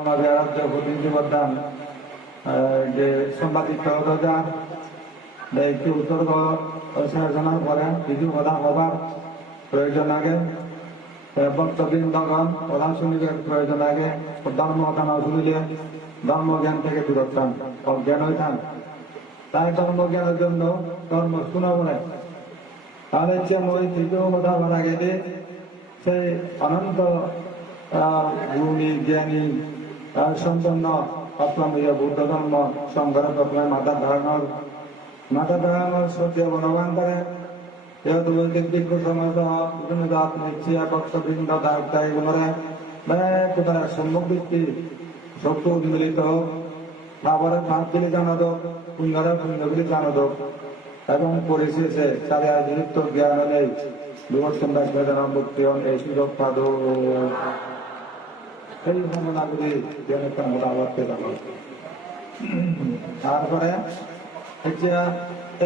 আমাদের রাজ্য প্রতিনিধি প্রধান যে সাংবাদিক সহযোগিতার একটি উত্তর্গ সমালোচনা করেন, কিছু কথা হবার প্রয়োজন আগে ভক্তবৃন্দগণ প্রধান শুনিবের প্রয়োজন আগে ধর্ম কথা না শুনিলে ধর্মজ্ঞান থেকে দূরত থান, অজ্ঞান হয়ে থান। তাই ধর্মজ্ঞানের জন্য ধর্ম শোনাবো না তাহলে হচ্ছে ওই তৃতীয় কথা বলা গেলে সেই অনন্ত গুণী জ্ঞানী সম্পন্ন অপ্রম ইয়ে বুদ্ধ ধর্ম সংগ্রহ প্রথমে মাথা ধারণার মাথা ধারণার সত্য বলবান করে। বিজ্ঞ সমাজ বিভিন্ন পুণ্যগুলি জানা দোক এবং পরিশেষে জ্ঞান নেই। সুযোগ সেই ভাবনাগুলি জ্ঞানের আমরা আবার পেলাম তারপরে হচ্ছে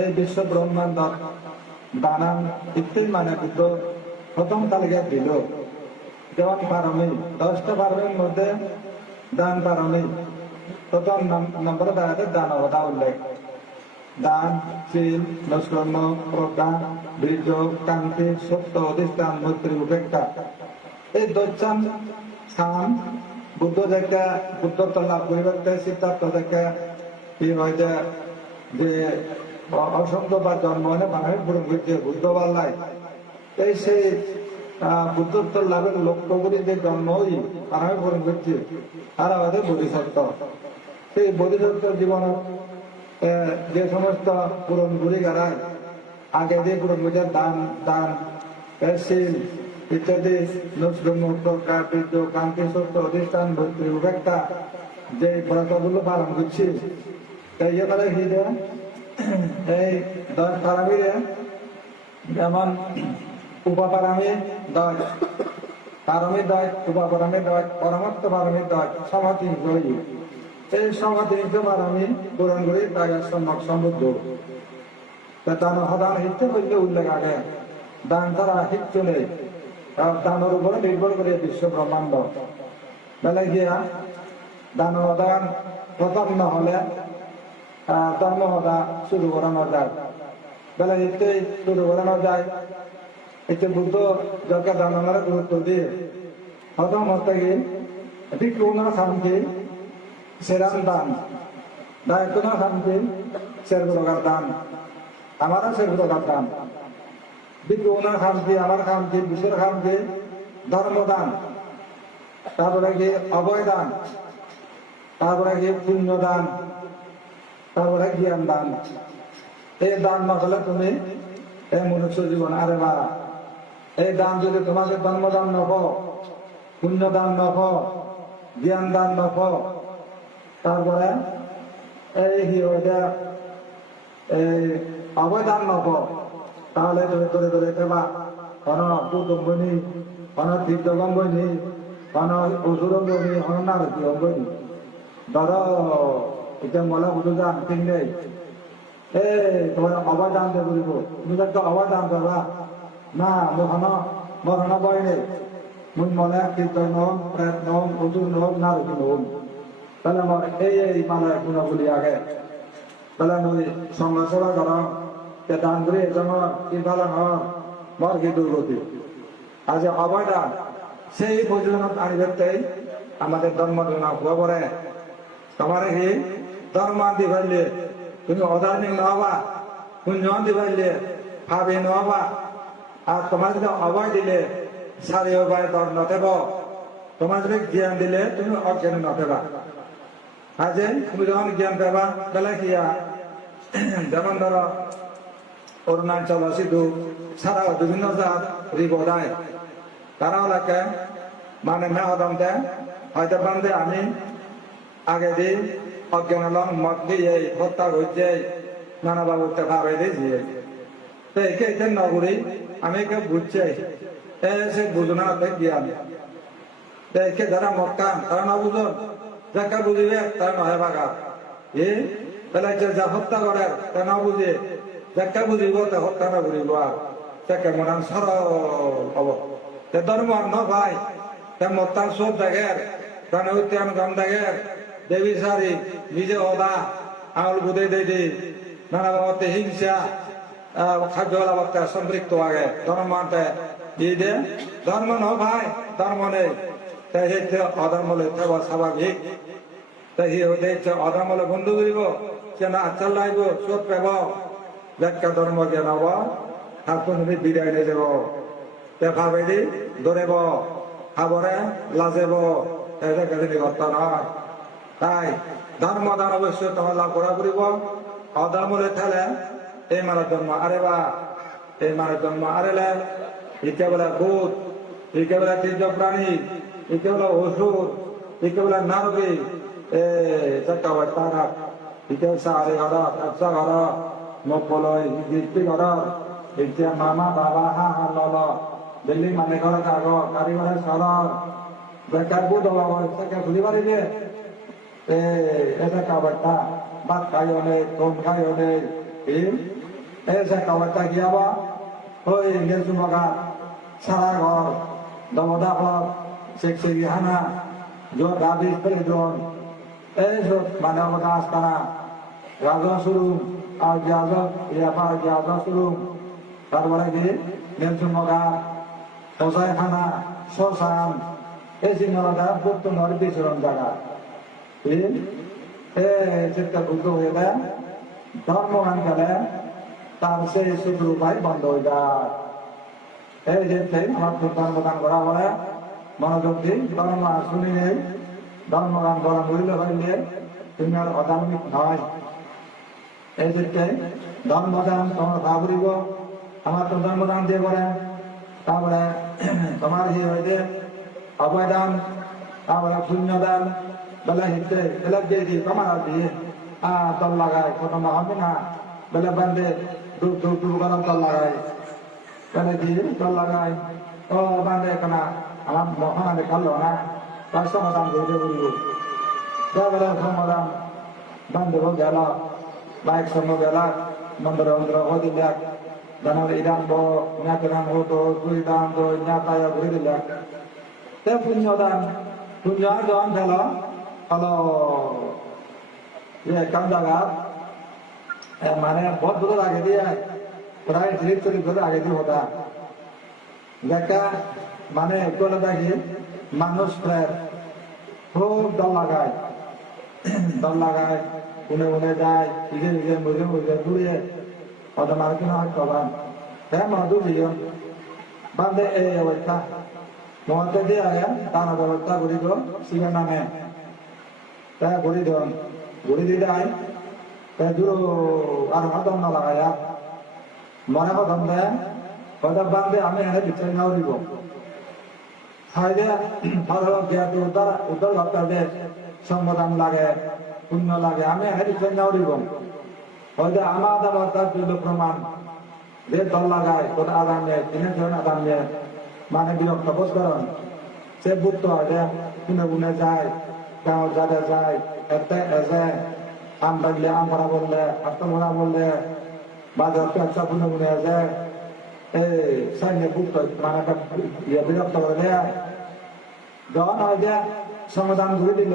এই বিশ্ব ব্রহ্মাণ্ড দানান ইত্যাদি মানে বুদ্ধ প্রথম তালিকা দিল। যেমন পারমি দশটা পারমির মধ্যে দান পারমি প্রথম নম্বরে দাঁড়াতে দান অবদা উল্লেখ। দান শীল নস্কর্ম, প্রজ্ঞা, বীর্য কান্তি সত্য, অধিষ্ঠান, মৈত্রী, উপেক্ষা। এই দশজন স্থান। বুদ্ধ থেকে বুদ্ধত্ব লাভ পরিবর্তে সিদ্ধার্থ থেকে কি হয় যে যে অসংখ্যবার জন্ম হলে বাঙালি পূরণ করছে বুদ্ধ পাল্লায় এই সেই বুদ্ধত্ব লাভের লক্ষ্যগুলি যে জন্মই বাঙালি পূরণ করছে আর আমাদের বোধিসত্ত্ব। সেই বোধিসত্ত্ব জীবন যে সমস্ত পূরণ গুলি গাড়ায় আগে যে পূরণ করছে দান দান শীল ইত্যাদি প্রকার কান্তি সত্য অধিষ্ঠান ভক্তি উপেক্ষা যে ব্রতগুলো পালন করছি। তাই এবারে কি এই দশ পারামিরে যেমন উপাপারামি দশ পারমি দশ উপাপারামি দশ পারমি দশ, সমাধি এই সমাধি পারমি পূরণ করি তাই সম্যক সমুদ্র দান সদান হিত্য উল্লেখ আগে। দান তারা হিত্য নেই দানের উপরে নির্ভর করে বিশ্ব ব্রহ্মাণ্ড। বেলা গিয়া দান সদান প্রথম নহলে আহ, ধর্ম শুরু করানো যায় বেলা হিত্য শুরু করানো যায় এতে বুদ্ধ যাকে দানের গুরুত্ব দিয়ে হতম হতে গিয়ে বিক্রুণ শান্তি সেরাম দান। দায়িত্ব শান্তি শেরগুলোকার দান। আমারও শেরগুলোকার দান। বিক্রুণের শান্তি আমার শান্তি বিশ্বের শান্তি ধর্মদান, তারপরে কি অভয় দান তারপরে কি পুণ্য দান তারপরে জ্ঞান দান এই দান না হলে তুমি এই মনুষ্য জীবন আরে বা এই দান যদি তোমাকে ধর্মদান নহ পুণ্য দান নহ জ্ঞান দান নহ তারপরে এই অবদান নব তাহলে তুমি করে করে দেবা কোন পুতম্বনি কোন তীর্থগম্বনি কোন অসুরঙ্গনি কোন নারদী অঙ্গনি ধর এটা মলা বুঝো ঠিক নেই এ, তোমার অবদান দে বলিব। তুমি তো অবদান করবা না, মোহন মরণ বয় নেই মুই মনে কীর্তন নম প্রেত নম অসুর নম নারদী নম তাহলে আমার এই এই মানে গুণাবলী আগে। তাহলে সমাজসেৱা কৰ। তে দান কৰি এজনৰ ইফালে হৰ বৰ কি দুৰ্গতি আজি অৱদান সেই প্রয়োজনত আনিবেতেই আমাদের ধর্ম না হওয়া পরে। তোমার কি ধর্ম দি পারলে তুমি অধার্মিক নহবা পুণ্য দি পারলে ভাবে নহবা আর তোমার যদি অভয় দিলে, সারি অভয় দর নথেব তোমার যদি জ্ঞান দিলে, তুমি অজ্ঞান নথেবা আজে তুমি যখন জ্ঞান পাবা তাহলে কি যেমন ধরো অরুণাচল সিধু সারা বিভিন্ন জাত রিবোধায় তারা এলাকায় মানে মেহদম হয়তো বান্ধে আমি আগে দিই অজ্ঞান লং মত দিয়ে হত্যা হচ্ছে নানা বাবু ভাবে দিয়ে তো একে একে নগরী আমি একে বুঝছে। এ সে বুঝনা জ্ঞান। তো একে যারা মক্কান তারা না বুঝুন যাকে বুঝিবে, তারা নয় ভাগা এ? তাহলে যা হত্যা করে, তা না বুঝে। যাকে বুঝিব হত্যা না আর তাকে মনে সরল হব তে ধর্ম ন ভাই, তে সব জায়গায় কারণ উত্যান গম দেখে দেবী সারি নিজে অদা আঙুল বুধে দে দে নানা বাবতে হিংসা খাদ্য বাবতে সম্পৃক্ত আগে ধর্ম মানতে দিয়ে দে। ধর্ম ন ভাই ধর্ম নেই। তাই হচ্ছে অধর্ম থাকবা স্বাভাবিক তাই অধর্ম বন্ধু করিব সে না আচ্ছা লাগব চোট পাব। ব্যাখ্যা ধর্ম জ্ঞান হব ঠাকুর বিদায় নিয়ে যাব দেখা বেদি ধরেব খাবরে লাজেব এটা নয় তাই ধর্ম দান অবশ্যই তোমার লাভ করা করিব অধর্মলে ঠেলে এই মানের জন্ম আরে বা এই মানের জন্ম আরেলে ইকে বলে ভূত ইকে বলে তীর্য প্রাণী ইকে বলে অসুর ইকে বলে নারবী এ চাকা তারা ইকে সারে ঘর ব্যবসা ঘর গিফটি ঘর এতিয়া মামা, বাবা, হা হা লল দিল্লী মানে ঘর কাগ কারিগরে সর বেকারবো দলাব সেকে খুলি পারিবে এ এটা কাবারটা ভাত খাইও নেই কম খাইও নেই এসে কাবারটা গিয়াবা ওই গেছু মগা সারা ঘর দমদা ঘর সেকসেরি হানা জোর দাবি করে জন। এইসব মানে আমাকে আসতানা রাজা শুরু জাজা ইয়াপার জাজা শুরু। তারপরে কি? গেছু মগা শশায় খানা, শ্মশান। এই সিনেমাটা বর্তমানে বিচরণ জায়গা। চিন্তা ভুল হয়ে যায়। ধর্মগান গেলে তার সেই শুধু ভাই বন্ধ হয়ে যায়। এই যে আমার করা বলে। মনোযোগ দিন, ধর্ম শুনি নেই। ধর্মগান করা হইলে হইলে তুমি আর অধার্মিক নয়। যে ধর্মদান তোমার ভাবরিব আমার তো ধর্মদান দিয়ে করে তারপরে তোমার যে হয়েছে অবয়দান তারপরে শূন্যদান বেলা হিতে, বেলা দিয়ে দিয়ে তোমার দিয়ে। আহ তল লাগায় প্রথম হবে না? বেলা বান্ধে দূর দূর দূর করে তল লাগায়। বেলা দিয়ে তল লাগায়। ও বান্ধে কেনা আমার মহানে খালো না। তার সমাধান দিয়ে বলব বেলা সমাধান। বান্ধব গেল বাইক সঙ্গ গেল মন্দির মন্দির হয়ে দিলাক জানালে ইরান বো ন্যাতরান হতো দুই দান তো ন্যাতায় ঘুরে দিলাক তে পুণ্যদান পুণ্য জন গেল হলো ইয়ে কাম জায়গা মানে বহুত দূর আগে দিয়ে প্রায় ত্রিশ চল্লিশ বছর আগে দিয়ে হতা দেখা মানে করে দেখি মানুষ খুব দল লাগায় দল লাগায় উনে উনে যায় ইজে ইজে মুজে মুজে দূরে। অত মার্কে না হয় কবান হ্যাঁ মধু দিও বান্ধে এই অবস্থা। মহতে দিয়ে আয়া তার ব্যবস্থা করি তো শিবের নামে। তা ঘুরি দেন ঘুরি দিতে আই তা দূর আর হাতম না লাগায়া মনে প্রথম দেয়। কথা বান্ধে আমি এনে বিচার নাও দিব। ফায়দে ভালো জ্ঞাত উদ্ধার উদ্ধার হবে সম্বোধন লাগে। পুণ্য লাগে। আমি নাও দিব হয়তো আদালত তার জন্য প্রমাণ। যে দল লাগায়, কোন আদান নেয়, তিনের জন আদান নেয় মানে বিরক্ত বোধ করেন সে বুঝতে হয় যে শুনে গুনে যায় গাঁও যাদের যায়, এতে এসে আম বাগলে আম ভরা বললে আত্মভরা বললে, বাজার পেঁচা শুনে গুনে এসে এই সাইনে বুঝত মানে বিরক্ত করে দেয়। যখন হয় যে সমাধান ঘুরে দিল।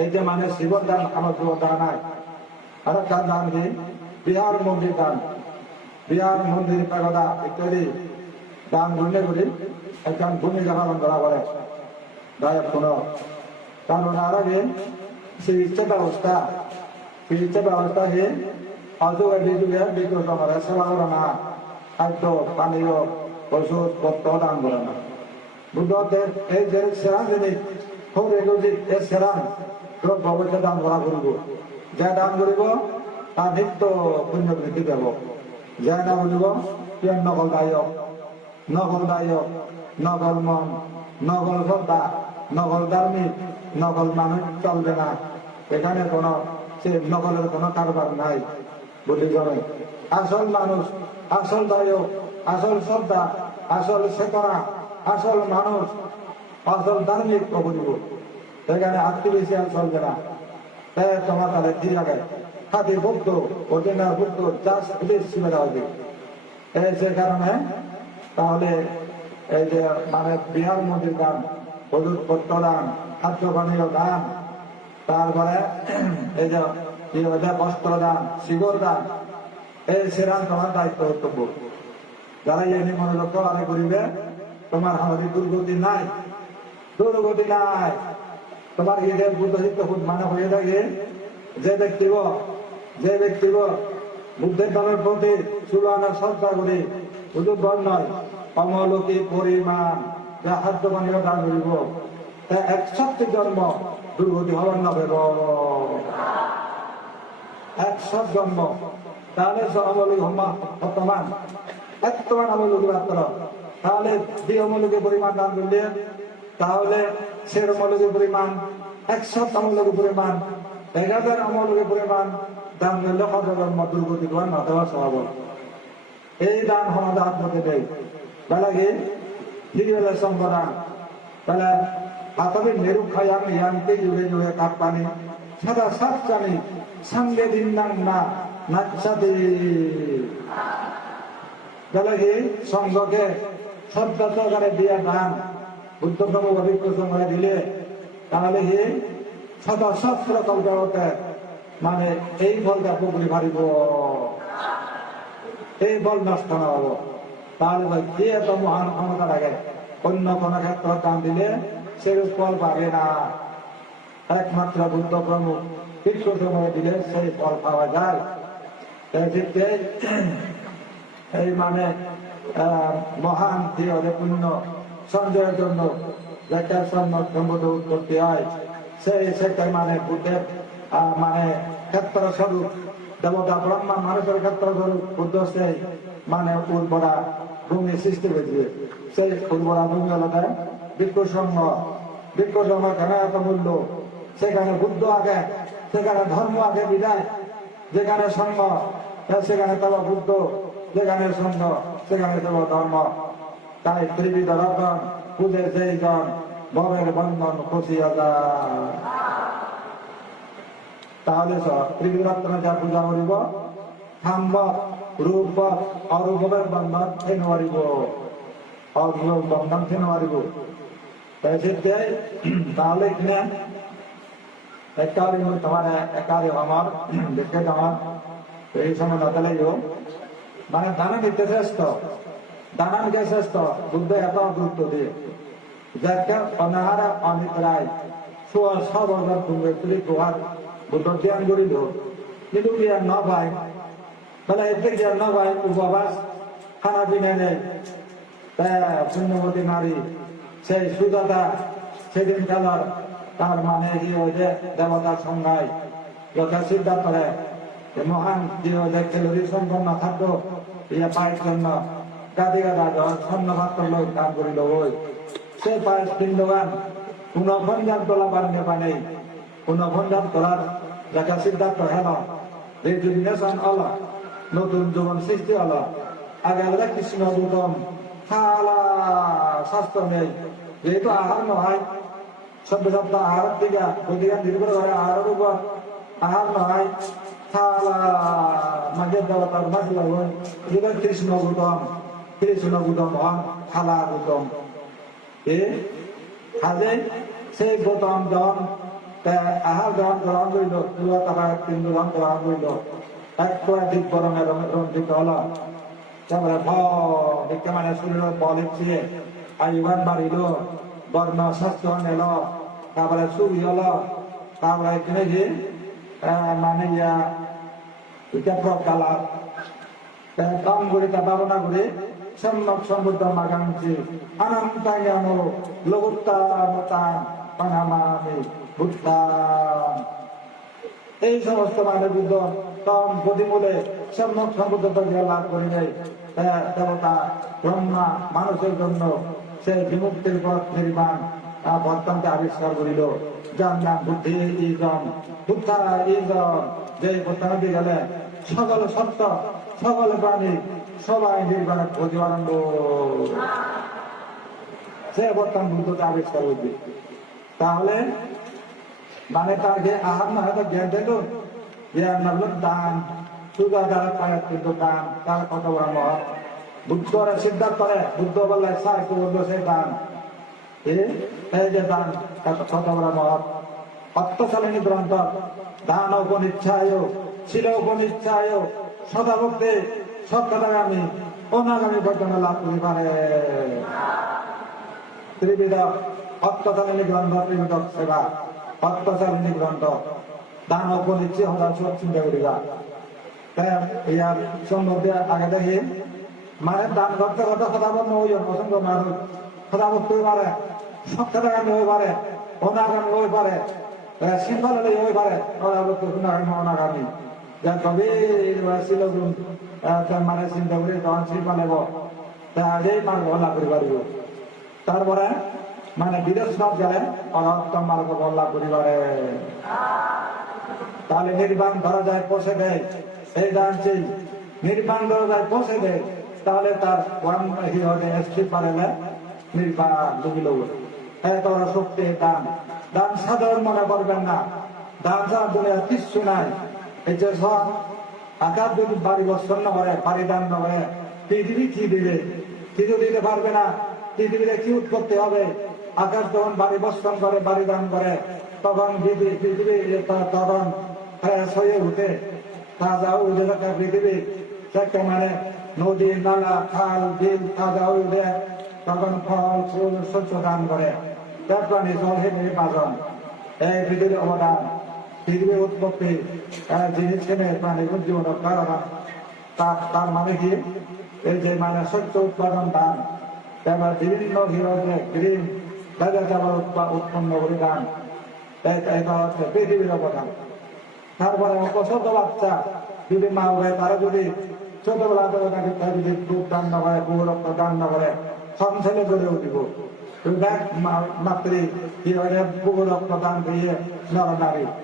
এই যে মানে শিবর দান আমার জীবন দান নাই। আর একটা দান দিন। বিহার মন্দির দান। বিহার মন্দির পাগদা ইত্যাদি দান গুণে গুলি একজন ভূমি জাগরণ করা বলে। গায়ক কোন তারপরে আর আগে চিকিৎসা ব্যবস্থা চিকিৎসা ব্যবস্থা হে অযোগে বিকৃত করে সেবা করে না, খাদ্য, পানীয়, ওষুধ, পত্র দান করে না। বুদ্ধদের এই যে সেরান জিনিস এই সেরান লোক ভগবতকে দান করা করিব। যা দান করিব, তার নিত্য পুণ্য বৃদ্ধি দেব। যা দান করিব প্রিয় নকলদায়ক নকলদায়ক নকল মন নকল শ্রদ্ধা নকল ধার্মিক নকল মানুষ চলবে না। এখানে কোনো, সে নকলের কোনো কারবার নাই বুদ্ধি করে আসল মানুষ, আসল দায়ক, আসল শ্রদ্ধা, আসল চেতনা আসল মানুষ, আসল ধার্মিক করিব সেখানে আত্মবিশ্বাস চলবে না তোমার তাহলে কি লাগে খাতি বুদ্ধ অর্ডিনার বুদ্ধ চাষ সুবিধা হবে। এই সে কারণে তাহলে এই যে মানে বিহার মন্দির দান, হলুদ পত্র দান, খাদ্য পানীয় দান, তারপরে এই যে বস্ত্র দান শিগর দান এই সেরান তোমার দায়িত্ব কর্তব্য। যারা এই মনে লক্ষ্য আরে করিবে, তোমার আমাদের দুর্গতি নাই দুর্গতি নাই। তোমার ঈদের বুদ্ধহিত মানে হয়ে থাকে। যে ব্যক্তিব যে ব্যক্তিব বুদ্ধের ধর্মের প্রতি সুলানা শ্রদ্ধা করি শুধু বল নয়, অমলকি পরিমাণ যা খাদ্য পানীয় দান করিব তা একষট্টি জন্ম দুর্গতি হবার না জন্ম, তাহলে সে অমলিক বর্তমান একটমান অমলকি মাত্র। তাহলে দুই অমলকি পরিমাণ দান করলে, তাহলে সের অমলকি পরিমাণ একশত অমলকি পরিমাণ এক হাজার অমলকি পরিমাণ দান কত জন্ম দুর্গতি করার দেওয়া স্বভাব এই দান সমাজে আত্মকে দেয় বেলাগে হিরিয়েলে সম্পদান বেলা হাতবে মেরু খায়াং ইয়াংতে যুগে যুগে কাপ পানি, সাদা সাত জানি সঙ্গে দিন নাং না নাচ্ছাদে বেলাগে সঙ্গকে সহকারে দিয়া দান। বুদ্ধতম অভিজ্ঞ সময় দিলে, তাহলে সদা মানে এই ফলটা পুকুরি মারিব এই বল নষ্ট না হব তাহলে ভাই, কে এত মহান ক্ষমতা রাখে? অন্য কোন ক্ষেত্র দান দিলে সেরূপ ফল পাবে না। একমাত্র বুদ্ধ প্রমুখ কিছু সময় দিলে সেই ফল পাওয়া যায়। এই মানে মহান দিয়ে পুণ্য সঞ্চয়ের জন্য যেটা সম্বোধ করতে হয় সেই সেটাই মানে বুদ্ধের মানে ক্ষেত্র স্বরূপ, দেবতা ব্রহ্মা মানুষের ক্ষেত্র স্বরূপ বুদ্ধ সেই মানে উর্বরা ভূমি সৃষ্টি হয়েছে। সেই উর্বরা ভূমি হলো তাই বিক্ষসঙ্গ বিক্ষসঙ্গ কেন এত মূল্য, সেখানে বুদ্ধ আগে, সেখানে ধর্ম আগে বিদায়। যেখানে সঙ্গ সেখানে তব বুদ্ধ, যেখানে সঙ্গ সেখানে তব ধর্ম। তাই ত্রিবিধ রতন পুজে সেই জন ভবের বন্ধন খুশিয়া তাহলে ত্রিবিরত্ন যা পূজা করিব সাম্ব রূপ অরূপের বন্ধন থেনে মারিব। অরূপ বন্ধন থেনে মারিব। তাহলে কিনা একারি তোমার একারি আমার দেখে আমার এই সময় নতলে মানে দানা দিতে শ্রেষ্ঠ। দানানকে শ্রেষ্ঠ বুদ্ধ এত গুরুত্ব দিয়ে। যাকে অনাহারা অনিদ্রায় সোয়া সব অর্জন তুমি তুলি গুহার বুদ্ধ জ্ঞান করিল কিন্তু জ্ঞান ন পায় তাহলে এতে জ্ঞান ন পায় উপবাস, খানা পিনা নেই। পুণ্যবতী নারী সেই সুদাতা সেদিন কালার তার মানে কি হয়েছে দেবতার সংজ্ঞায় যথা সিদ্ধা করে যে, মহান কি হয়েছে ক্যালোরি সম্পন্ন খাদ্য ইয়ে পায়ের জন্য গাদি গাদা জ্বর স্বর্ণ পাত্র লোক দান করিল, ওই, সে পায়েস কিনল গান কোন ভঞ্জান তোলা পারবে পানেই কোন ভঞ্জান তোলার দেখা সিদ্ধান্ত হেন রেজিগনেশন হল নতুন জীবন সৃষ্টি হল আগে আলাদা কৃষ্ণ দুতম খালা স্বাস্থ্য নেই। যেহেতু আহার নয় সভ্য সপ্তাহ আহার থেকে গতিকা নির্ভর করে আহারের উপর। আহার নয় খালা মাঝে দেবতার মাঝে লাগবে এবার কৃষ্ণ গুতম কৃষ্ণ গুতম হন খালা গুতম এ কাজে সেই গৌতম জন আহার গ্রহণ গ্রহণ করিল তুলা তারা তিন গ্রহণ গ্রহণ করিল একটু এদিক গরমে রঞ্জিত হল তারপরে ভিক্ষা মানে শরীরের বল ইচ্ছে আয়ুবান বাড়িল বর্ণ স্বাস্থ্য নেল। তারপরে চুরি হল তারপরে গিয়ে আহ, মানে ইয়া এটা প্রকালার কাম করে তা ধারণা করে সম্যক সমুদ্র মাগামছি অনন্তায়াম লঘুত্তামতান পানামামি ভূতান এই সমস্ত মানে বুদ্ধ তম প্রতিমূলে সম্যক থেকে লাভ করে নেয় দেবতা, ব্রহ্মা, মানুষের জন্য সেই বিমুক্তির পথ নির্মাণ বর্তমানকে আবিষ্কার করিল। যার নাম বুদ্ধি ইজম বুদ্ধা ইজম যে বর্তমানে গেলে সকল সত্য, সকল প্রাণী সবাই নির্বাণের প্রতিবানন্দ সে বর্তমান বুদ্ধকে আবিষ্কার করবে তাহলে মানে তার যে আহার না হয়তো জ্ঞান দিল জ্ঞান না হলো দান সুগা দ্বারা পায় কিন্তু দান, তার কত বড় মহৎ। বুদ্ধ সিদ্ধান্ত করে বুদ্ধ বললে স্যার কি বলল সেই দান। এই যে দান কত বড় মহৎ। অর্থশালিনী গ্রন্থ, দান উপনিচ্ছায়, ছিল উপনিচ্ছায়, সদা ভক্তি সত্যগামী অনাগামী পর্যন্ত লাভ করি পারে ত্রিবিধ অর্থশালিনী গ্রন্থ ত্রিবিধ সেবা অর্থশালিনী গ্রন্থ দান উপনিচ্ছে হঠাৎ সব চিন্তা করিবা ইয়ার সম্বন্ধে আগে দেখি মানে দান করতে করতে বন্ধ হইল অসংখ্য মানুষ কথা বলতে পারে সত্যগামী হয়ে পারে অনাগামী হয়ে পারে সিম্পল হলে হয়ে পারে বলতে অনাগামী যা গভীর ছিল তখন সিম্পল হব তা আগেই মার্গ লাভ করি পারিব তারপরে মানে বিদেশ সব গেলে অনর্থম মার্গ বল্লা করিবারে তাহলে নির্বাণ ধরা যায় পৌঁছে দেয় এই জানছি, নির্বাণ ধরা যায় পৌঁছে দেয় তাহলে তার এসছি পারেলে নির্বাণ ডুবিল এত শক্তি, দান। দান সাধারণ মনে করবেন না। দান দুনিয়া কিচ্ছু নাই। এই যে সব আকাশ যদি বাড়ি বর্ষণ না করে, বাড়ি দান করে, পৃথিবী কি দিবে কিছু দিতে পারবে না। পৃথিবীতে কি উৎপত্তি হবে? আকাশ যখন বাড়ি বর্ষণ করে, বাড়ি দান করে, তখন পৃথিবী তখন ফ্রেশ হয়ে উঠে। তাজা উঠে থাকা পৃথিবী সেটা মানে নদী, নালা, খাল, বিল তাজা উঠে, তখন ফল, ফুল, শস্য দান করে। তার প্রাণী জল হেঁটে পাচন এই পৃথিবীর অবদান। পৃথিবীর উৎপত্তি আহ, জিনিস কেনে প্রাণী জীবন কারণ তার তার মানে কি? এই যে মানে শস্য উৎপাদন দান এবার বিভিন্ন হিরোজে গ্রিন দাদা চাবল উৎপন্ন এই- এটা হচ্ছে পৃথিবীর অবদান। তারপরে ছোট বাচ্চা যদি মা হয় তারা যদি ছোটবেলা থেকে তাকে যদি দুধ দান না করে গু রক্ত দান না করে সংসারে গড়ে উঠিব। মাতৃ কি হয় গু রক্ত দান দিয়ে নর।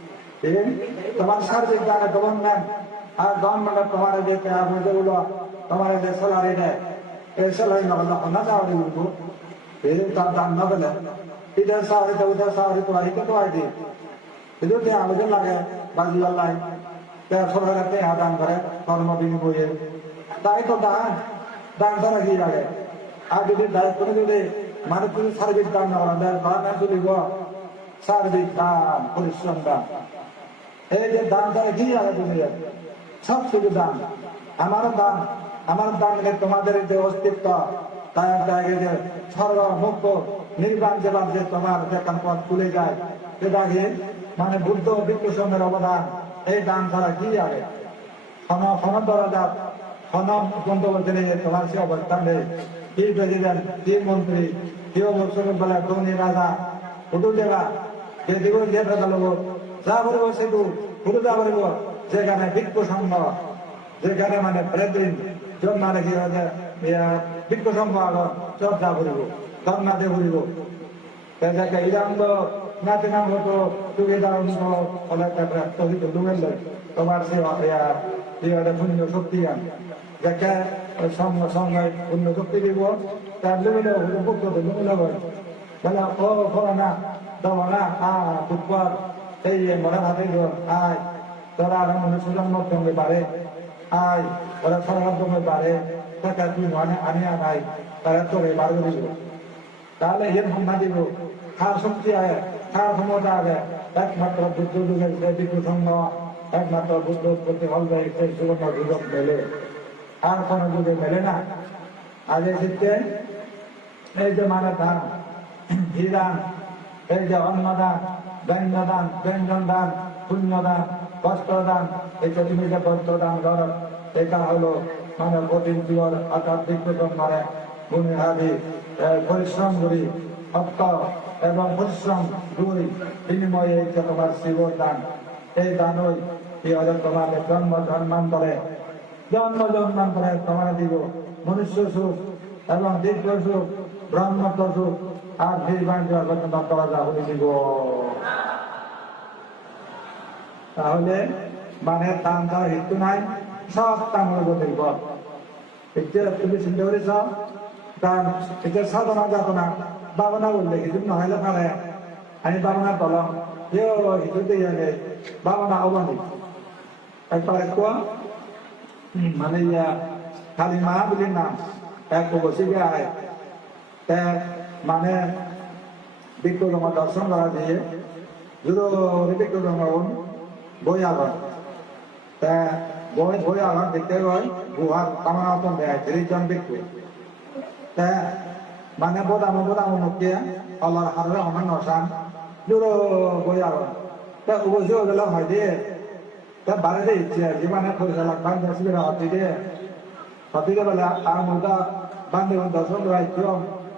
তোমার সার্ভিস দানে গভর্নমেন্ট আর গভর্নমেন্ট তোমার যে টাকা পয়সাগুলো তোমার যে স্যালারি দেয় এই স্যালারি না হলে না যাওয়া উঠবো এই তার দাম না পেলে ইধার সাহারি তো উধার সাহারি তো আইকে তো আইদি ಇದು আমাদের লাগে বাজিয়ার লাই সরকারের টেহা দান করে, কর্ম বিনিময়ে তাই তো দান দান ছাড়া কি লাগে? আর যদি দায় করে যদি মানুষ যদি সার্বিক দান না করেন দান যদি সার্বিক দান, পরিশ্রম দান। এই যে দান আমারও দান তোমাদের যে অস্তিত্ব তার জায়গায় যে সর্ব মুক্ত নির্বাণ যে যে তোমার যেখান পথ খুলে যায় সেটাকে মানে বুদ্ধ বিক্রমের অবদান, এই দান ছাড়া কি আগে? ক্ষণ ক্ষণ তোমার সে অবস্থান কি প্রেসিডেন্ট, কি মন্ত্রী বলে রাজা টাকা লোক যাবরে হয়েছিল পুরো যাবরে যেখানে বিক্ষ সংঘ যেখানে মানে ব্রেকলিন জন্মা রেখে বিক্ষ সংঘ আগে চর্চা করিব ধর্নাতে করিব সেটাকে ইরান তো নাতে নাম হতো তুই যাও অনেক তহিত ডুবেল তোমার সে ইয়ারে পুণ্য শক্তি গান যাকে সঙ্গ, সঙ্গে পুণ্য শক্তি দিব। তার লেভেলে পুত্র লেভেলে বলে, ও করো না দাও না, আ ফুটবল এই মনে হাতে আয়, তোরা আর মনুষ্যজন মধ্যমে পারে আয়, ওরা সরকার পারে টাকা তুই মানে আনি আনাই তারা তোরে বার দিব। তাহলে এর ভাবনা দিব খাওয়ার শক্তি আয়, খাওয়ার ক্ষমতা আগে একমাত্র বুদ্ধ যুগের বিদ্যু সঙ্গ একমাত্র বুদ্ধ উৎপত্তি হবে সেই সুবর্ণ যুগক মেলে। আর কোনো যুগে মেলে না। আজ এসেছে এই যে মানে ধান হিরান, এই যে অন্নদান ব্যঞ্জদান দান পুণ্যদান, বস্ত্রদান এই যে বস্ত্রদান করো, এটা হলো মানে জীবন অর্থাৎ বিপ্লব মানে। গুণী হাবি পরিশ্রম করি অর্থ এবং পরিশ্রম দুই বিনিময়ে এই তোমার শিবর দান। এই দানই কি হলো তোমাদের জন্ম, জন্মান্তরে? জন্ম, জন্মান্তরে তোমার দিব মনুষ্য সুখ এবং দীর্ঘ সুখ, ব্রহ্মত্ব সুখ, আর নির্বাণ করা যা হয়ে দিব তাহলে মানে টান দেওয়ার হেতু নাই, সব টানের উপর নির্ভর এতিয়া তুমি চিন্তা করেছ কারণ এতিয়া সাধনা যাতনা ভাবনা বললে কিছু নহলে পারে। আমি ভাবনা বললাম যে হিতু দিয়ে গেলে ভাবনা অবানি একবার কোয়া মানে ইয়া খালি মা বলি নাম, এক বসে তে মানে বিক্রম দর্শন করা দিয়ে যদি বিক্রম বই আগন তে বই বই আগন দেখতে গয় গুহার কামনা অতন দেয় ব্যক্তি মানে বোদাম বোদাম মুখিয়া আল্লাহর হারে আমার নসান জুরো বই আগন তে উপসে গেল হয় দিয়ে তে দিয়ে ইচ্ছে কি মানে পরিচালক বান্ধব শিবির হতে দিয়ে হতে দিয়ে বলে আর মুদা বান্ধব দর্শন রাইত্য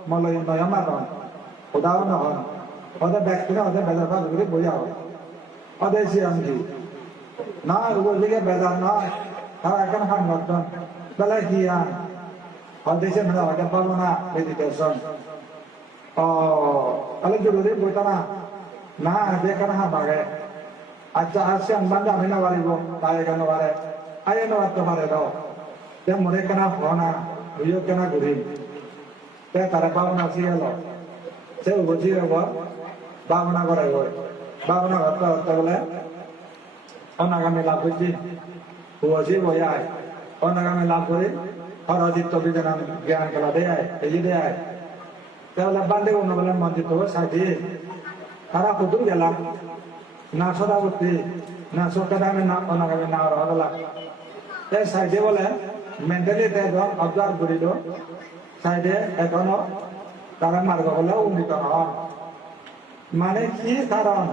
মলয় নয় মাতন উদাহরণ হন ওদের ব্যক্তিরা ওদের বেজার করে বই আগন না ওদিকে বেজার নয় তারা এখন খান করতেন বেলা কি আন দেশে মেলা হতে পারব না না? না যেখানে হা বাগে আচ্ছা আসছে আনবান আমি না পারিব তাই কেন পারে আই না পারতে পারে দাও যে মনে কেনা হনা হইও কেনা ঘুরিম তে তারা পাওনা আছে গেল সে বুঝি হব ভাবনা করে ভাবনা করতে করতে বলে অনাগামী লাভ হয়েছি হুয়াছি বয়ায় অনাগামী লাভ করে এখনও তারা মার্গ হলে উন্নীত হন। মানে কি কারণ?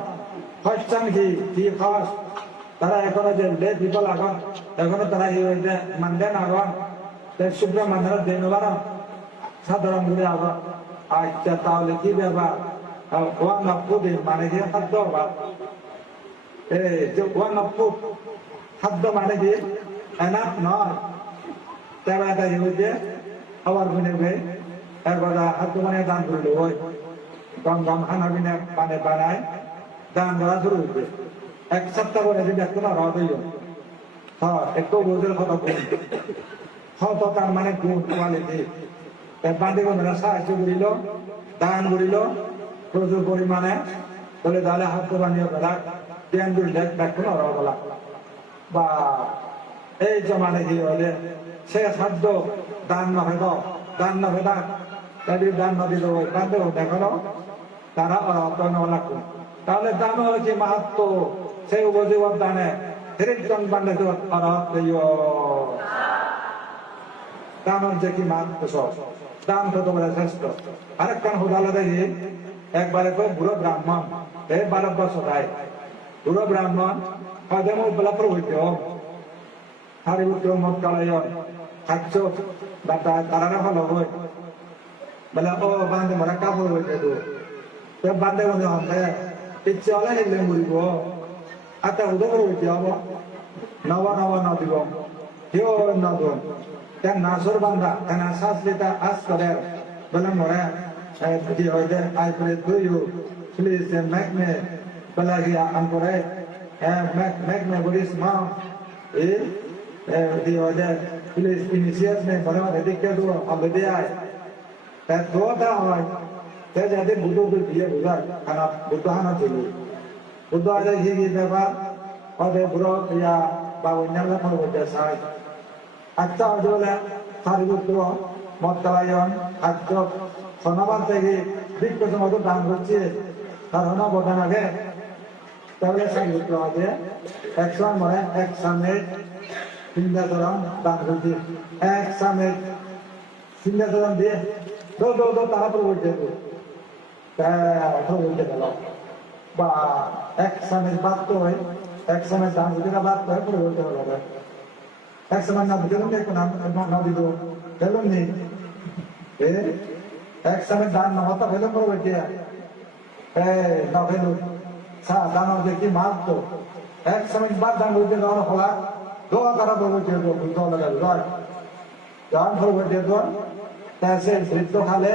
কি কি ফার্স্ট তারা এখনও যে ডে পিপল আগন এখনও তারা এই হইতে মানদেন আগন শুক্র মান্ধার দেন সাধারণ করে আগন আচ্ছা তাহলে কি ব্যাপার ওয়ান অফ ফুড মানে কি খাদ্য অভাব এই, যে ওয়ান অফ ফুড খাদ্য মানে কি এনাফ নয় তারা এটা হইতে আবার গুনে গে এরপর খাদ্য মানে দান করল ওই গম গম খানা বিনে পানে বানায় দান করা শুরু হইতে এক সপ্তাহ পরে যদি একটু না রদ হইল হ্যাঁ একটু বোঝের কথা গুণ হত তার মানে গুণ কোয়ালিটি। বান্ধে বন্ধুরা সাহায্য করিল, দান করিল, প্রচুর পরিমাণে। বলে, তাহলে হাত বানিয়ে বেলা জ্ঞান করিলে দেখুন অরব বলা বা, এই যে মানে কি হলে, সে খাদ্য দান নহে দাও দান দান তাই দান দেবো বান্ধে দেখানো তারা তাহলে দান হয়েছে মাহাত্ম সেই উপজীবন দানে তিরিজন বান্ধে অরহত দান হচ্ছে কি মাহাত্ম সব? দান তো তোমরা শ্রেষ্ঠ। আরেকখান হুদালা দেখি, একবারে কয় বুড়ো ব্রাহ্মণ। এই বারো বছর বুড়ো ব্রাহ্মণ মুখ বেলা প্রভৃতি হারি মুখ কালাই খাচ্ছ? বা তারা ভালো হয়। বেলা, ও বান্ধে মরা কাপড় হইতে তো বান্ধে হবে ইচ্ছে হলে হেলে মরিব আতা উদয় হইতে হব নব নব নদিব হিও নদম dan nasur banda dan asas kita as kader belum mora di order I pray to you please make me belagi ampore make make me buddhist mom eh di order please initiate me bana dedicate do abde ay dan do ta hoy budu tu dia bukan karena butuhan dulu Buddha আজ হিগি ব্যাপার ওদের বুড়ো ইয়া বা অন্যান্য কোনো বলতে চাই আচ্ছা হজলে সারিপুত্র মতকালায়ন আচ্ছ সনাবাদ থেকে বিজ্ঞ মতো দান করছে তার হনা বদান আগে তাহলে সারিপুত্র আছে। একশো মানে এক সামনে সিংহাচরণ দান করছে এক সামনে সিংহাচরণ দিয়ে দো দো দো তারা প্রবর্তে প্রবর্তে গেল বা এক সামনে বাদ তো হয় এক দান যদি না বাদ করে পরিবর্তন হবে এক সময় না দিলেন একটু নাম না দিল দিলেন নি এক সময় দান না হতা হইলে পরিবর্তন এ না সা দান দেখি মার তো এক সময় বাদ দান হইতে দেওয়ার ফলা দোয়া করা পরিবর্তন বুদ্ধ লাগাবে রয় দান পরিবর্তন দোয়া তাই বৃদ্ধ খালে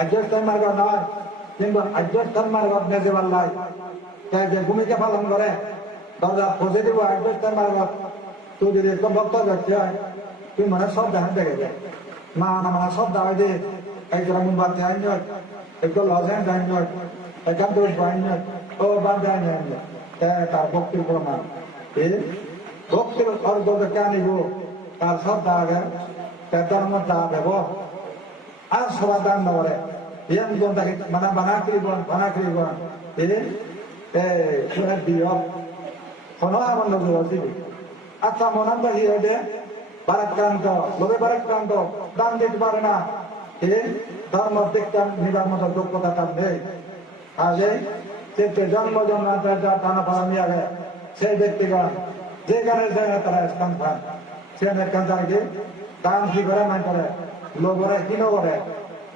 আর্যস্থান মার্গ নয় কিন্তু আর্যস্থান মার্গ নেজে পাল্লাই যে ভূমিকা পালন করে দরজা পজিটিভ আর্যস্থান মার্গ তুই যদি একদম ভক্ত ব্যক্তি তুই মানে সব দেখা দেখে যায় মা না মানে সব দাওয়াই দিয়ে একজন মোমবাতি আইন একজন লজেন্স আইন একান্ত আইন ও বাদ আইন তার ভক্তির প্রমাণ এই ভক্তির অর্ঘ কে আনিব তার সব দাগে তার ধর্ম দা দেব আর সবার দান নবরে yang gon tak mana mana kiri gon mana kiri gon ini eh sudah dia kono aman jual sih আচ্ছা মনান দেখি এটা বারাক্রান্ত লোভে বারাক্রান্ত দান দিতে পারে না এ ধর্ম দেখতাম নিবার মতো যোগ্যতা তার নেই আজ সে জন্ম জন্ম যা টানা পাড়া নিয়ে আগে সেই ব্যক্তিগণ যেখানে যায় তারা স্থান পান সেখানে কান্তার কি দান কি করে না করে লোভরে কি করে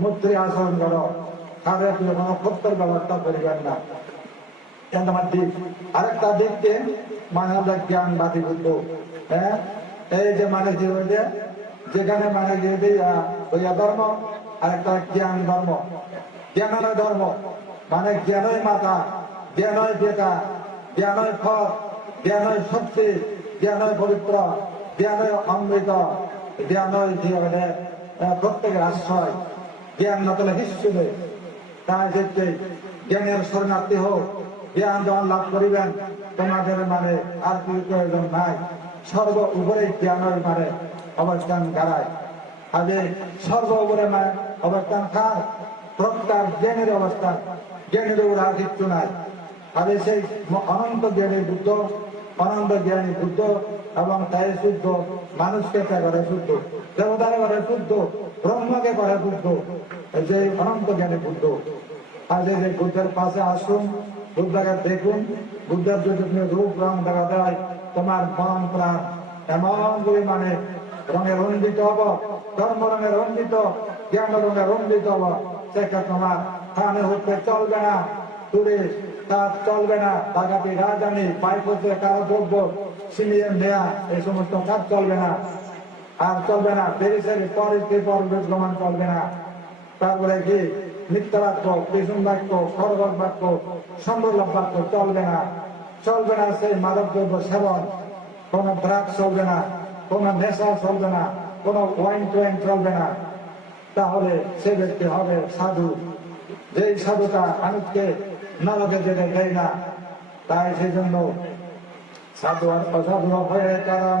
মৈত্রী আচরণ করো। তাদের কোনো সত্যের ব্যবস্থা করিবেন না। আমার দিক আরেকটা দিককে মানে জ্ঞান বাতি বুদ্ধ হ্যাঁ? এই যে মানে যে হইলে যেখানে মানে যে হইয়া ধর্ম, আরেকটা জ্ঞান ধর্ম। জ্ঞানের ধর্ম। মানে জ্ঞানই মাতা জ্ঞানই পিতা জ্ঞানই ফল জ্ঞানই শক্তি জ্ঞানই পবিত্র জ্ঞানই অমৃত জ্ঞানই দিয়ে প্রত্যেকের আশ্রয়। জ্ঞান না তাহলে নেই তাই ক্ষেত্রে জ্ঞানের শরণার্থী হোক, জ্ঞান যখন লাভ করিবেন, তোমাদের মানে আর কি প্রয়োজন নাই। সর্ব উপরে জ্ঞানের মানে অবস্থান গাড়ায় আগে সর্ব উপরে মানে অবস্থান খার প্রত্যার জ্ঞানের অবস্থান, জ্ঞানের উপর আর কিচ্ছু নাই। আগে সেই অনন্ত জ্ঞানী বুদ্ধ, অনন্ত জ্ঞানী বুদ্ধ এবং তাই শুদ্ধ, মানুষকে করে শুদ্ধ, দেবতারে করে শুদ্ধ ব্রহ্মকে করে বুদ্ধ। যে অনন্ত জ্ঞানী বুদ্ধ। আজ এই বুদ্ধের পাশে আসুন, বুদ্ধকে দেখুন, বুদ্ধের যদি তুমি রূপ রং দেখা দেয় তোমার মন প্রাণ এমন করে মানে রঙে রঞ্জিত হব, ধর্ম রঙে রঞ্জিত, জ্ঞান রঙে রঞ্জিত হব। সেটা তোমার থানে হতে চলবে না তুলে তার চলবে না। ডাকাতি রাজধানী পাইপ হতে কারও দ্রব্য ছিনিয়ে নেয়া এই সমস্ত কাজ চলবে না। আর চলবে না, দেরি সেরি পরিস্থিতি পরিবেশ চলবে না। তারপরে কি? মিথ্যা বাক্য কৃষ্ণ বাক্য সরবর বাক্য সম্ভব বাক্য চলবে না। চলবে না সেই মাদক দ্রব্য সেবন। কোন ড্রাগস চলবে না, কোন নেশা চলবে না, কোন ওয়াইন টোয়াইন চলবে না। তাহলে সে ব্যক্তি হবে সাধু। যেই সাধুটা মানুষকে নরকে যেতে দেয় না, তাই সেই জন্য সাধু আর অসাধু হয়ে কারণ